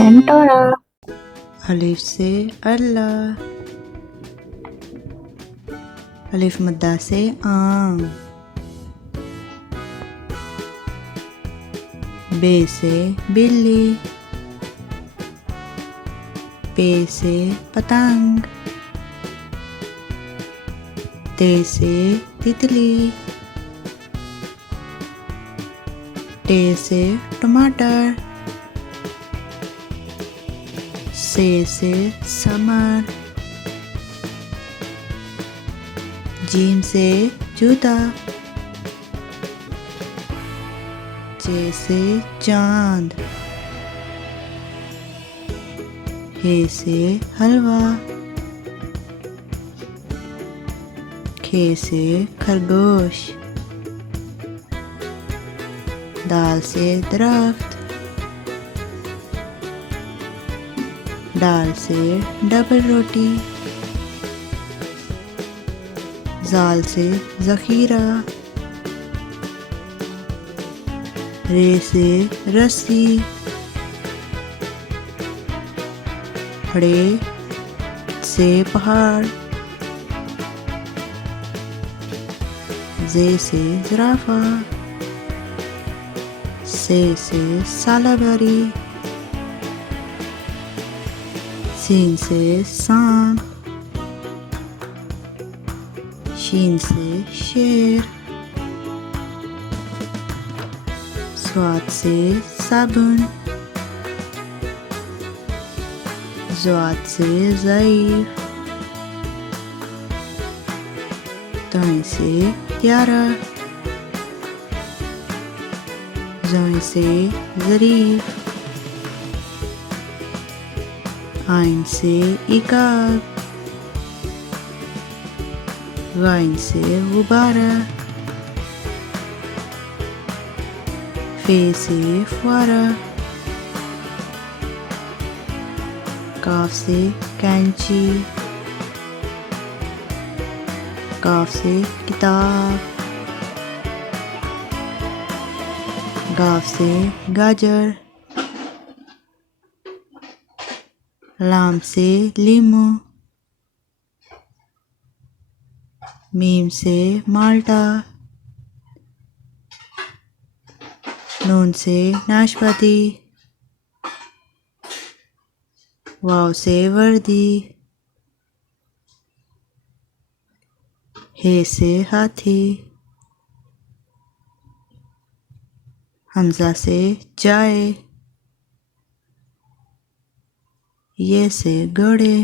ToonMentora. अलिफ से अल्लाह, अलिफ मद्दा से आम, बे से बिल्ली, पे से पतंग, ते से तितली, टे से टमाटर, से समर, जीम से जूता, चे से चांद, हे से हलवा, खे से खरगोश, दाल से दरख्त, दाल से डबल रोटी, जाल से ज़ख़ीरा, रे से रस्सी, ड़े से पहाड़, जे से ज़राफ़ा, से सालाबारी, सीन से सांप, शीन से शेर, स्वाद से साबुन, ज़्वाद से ज़ईफ़, तोई से प्यारा, ज़ोई से ज़रीफ़, आइन से इकाब, गाइन से गुब्बारा, फे से फुआरा, काफ से कैंची, काफ से किताब, गाफ से गाजर, लाम से लीमू, मीम से माल्टा, नून से नाशपाती, वाव से वर्दी, हे से हाथी, हमजा से चाय, ये से घोड़े,